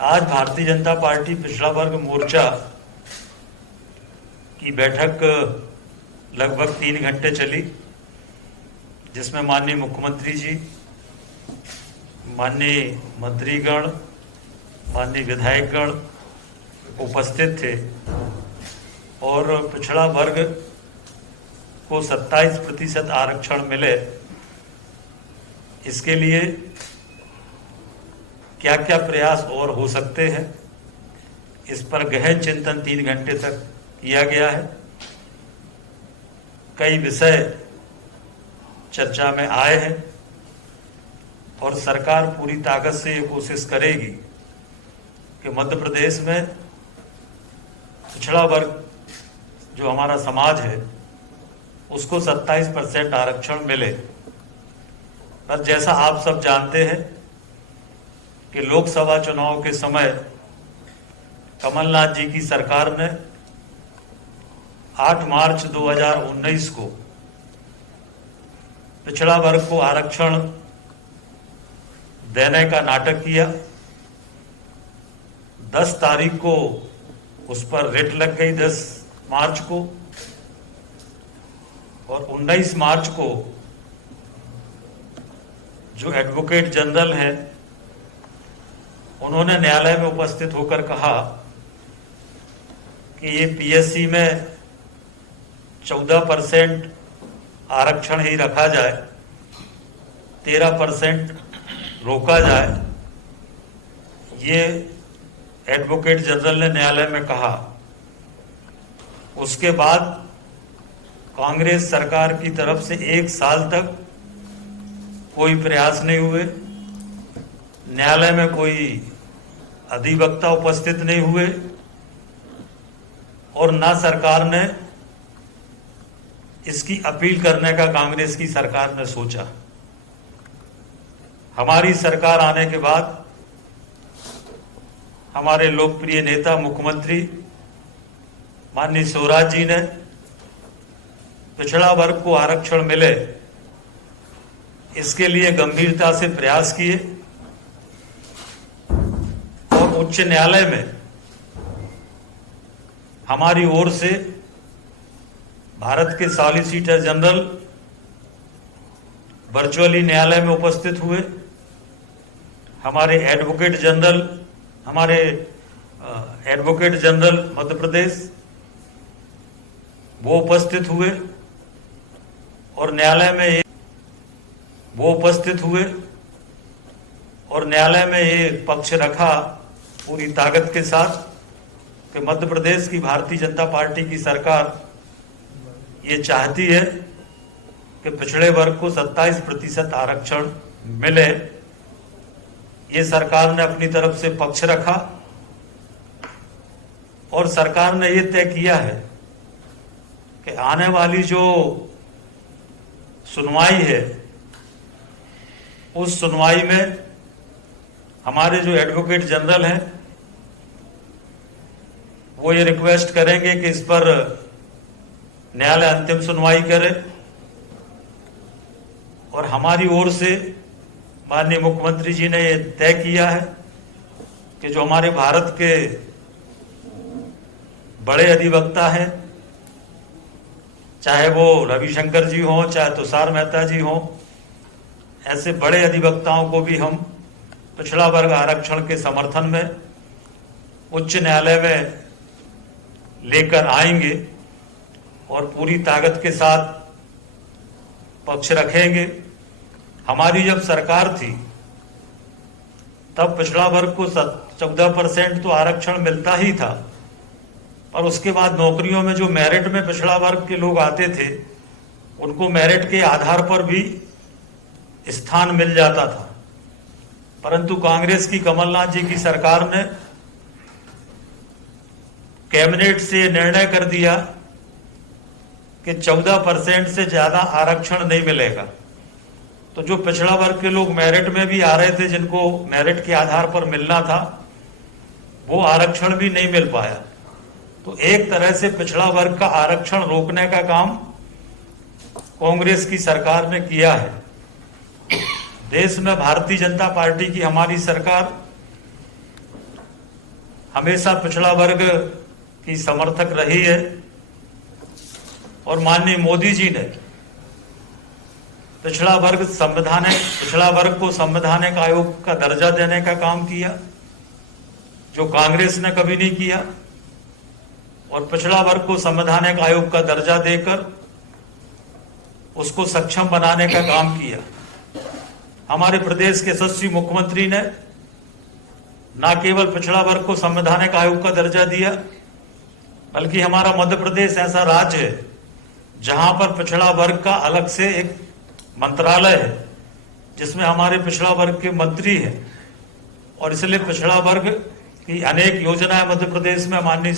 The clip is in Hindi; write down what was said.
आज भारतीय जनता पार्टी पिछड़ा वर्ग मोर्चा की बैठक लगभग 3 घंटे चली, जिसमें माननीय मुख्यमंत्री जी, माननीय मंत्रीगण, माननीय विधायकगण उपस्थित थे और पिछड़ा वर्ग को 27% आरक्षण मिले, इसके लिए क्या क्या प्रयास और हो सकते हैं, इस पर गहन चिंतन 3 घंटे तक किया गया है। कई विषय चर्चा में आए हैं और सरकार पूरी ताकत से ये कोशिश करेगी कि मध्य प्रदेश में पिछड़ा वर्ग जो हमारा समाज है उसको 27% आरक्षण मिले। पर जैसा आप सब जानते हैं कि लोकसभा चुनाव के समय कमलनाथ जी की सरकार ने 8 मार्च 2019 को पिछड़ा वर्ग को आरक्षण देने का नाटक किया। 10 तारीख को उस पर रेट लग गई, 10 मार्च को, और 19 मार्च को जो एडवोकेट जनरल हैं उन्होंने न्यायालय में उपस्थित होकर कहा कि ये पीएससी में 14% आरक्षण ही रखा जाए, 13% रोका जाए। ये एडवोकेट जनरल ने न्यायालय में कहा। उसके बाद कांग्रेस सरकार की तरफ से 1 साल तक कोई प्रयास नहीं हुए, न्यायालय में कोई अधिवक्ता उपस्थित नहीं हुए और ना सरकार ने इसकी अपील करने का कांग्रेस की सरकार ने सोचा। हमारी सरकार आने के बाद हमारे लोकप्रिय नेता मुख्यमंत्री माननीय शिवराज जी ने पिछड़ा वर्ग को आरक्षण मिले, इसके लिए गंभीरता से प्रयास किए और उच्च न्यायालय में हमारी ओर से भारत के सॉलिसिटर जनरल वर्चुअली न्यायालय में उपस्थित हुए। हमारे एडवोकेट जनरल मध्य प्रदेश वो उपस्थित हुए और न्यायालय में ये पक्ष रखा पूरी ताकत के साथ कि मध्य प्रदेश की भारतीय जनता पार्टी की सरकार ये चाहती है कि पिछड़े वर्ग को 27% आरक्षण मिले। ये सरकार ने अपनी तरफ से पक्ष रखा और सरकार ने ये तय किया है कि आने वाली जो सुनवाई है उस सुनवाई में हमारे जो एडवोकेट जनरल हैं वो ये रिक्वेस्ट करेंगे कि इस पर न्यायालय अंतिम सुनवाई करे और हमारी ओर से माननीय मुख्यमंत्री जी ने ये तय किया है कि जो हमारे भारत के बड़े अधिवक्ता हैं, चाहे वो रविशंकर जी हों, चाहे तुषार मेहता जी हों, ऐसे बड़े अधिवक्ताओं को भी हम पिछड़ा वर्ग आरक्षण के समर्थन में उच्च न्यायालय में लेकर आएंगे और पूरी ताकत के साथ पक्ष रखेंगे। हमारी जब सरकार थी तब पिछड़ा वर्ग को 14% तो आरक्षण मिलता ही था, और उसके बाद नौकरियों में जो मेरिट में पिछड़ा वर्ग के लोग आते थे उनको मेरिट के आधार पर भी स्थान मिल जाता था। परंतु कांग्रेस की कमलनाथ जी की सरकार ने कैबिनेट से निर्णय कर दिया कि 14% से ज्यादा आरक्षण नहीं मिलेगा। तो जो पिछड़ा वर्ग के लोग मेरिट में भी आ रहे थे, जिनको मेरिट के आधार पर मिलना था, वो आरक्षण भी नहीं मिल पाया। तो एक तरह से पिछड़ा वर्ग का आरक्षण रोकने का काम कांग्रेस की सरकार ने किया है। देश में भारतीय जनता पार्टी की हमारी सरकार हमेशा पिछड़ा वर्ग की समर्थक रही है और माननीय मोदी जी ने पिछड़ा वर्ग को संवैधानिक आयोग का दर्जा देने का काम किया, जो कांग्रेस ने कभी नहीं किया, और पिछड़ा वर्ग को संवैधानिक आयोग का दर्जा देकर उसको सक्षम बनाने का काम किया। हमारे प्रदेश के यशस्वी मुख्यमंत्री ने न केवल पिछड़ा वर्ग को संवैधानिक आयोग का दर्जा दिया, बल्कि हमारा मध्य प्रदेश ऐसा राज्य है जहां पर पिछड़ा वर्ग का अलग से एक मंत्रालय है, जिसमें हमारे पिछड़ा वर्ग के मंत्री हैं, और इसलिए पिछड़ा वर्ग की अनेक योजनाएं मध्य प्रदेश में माननीय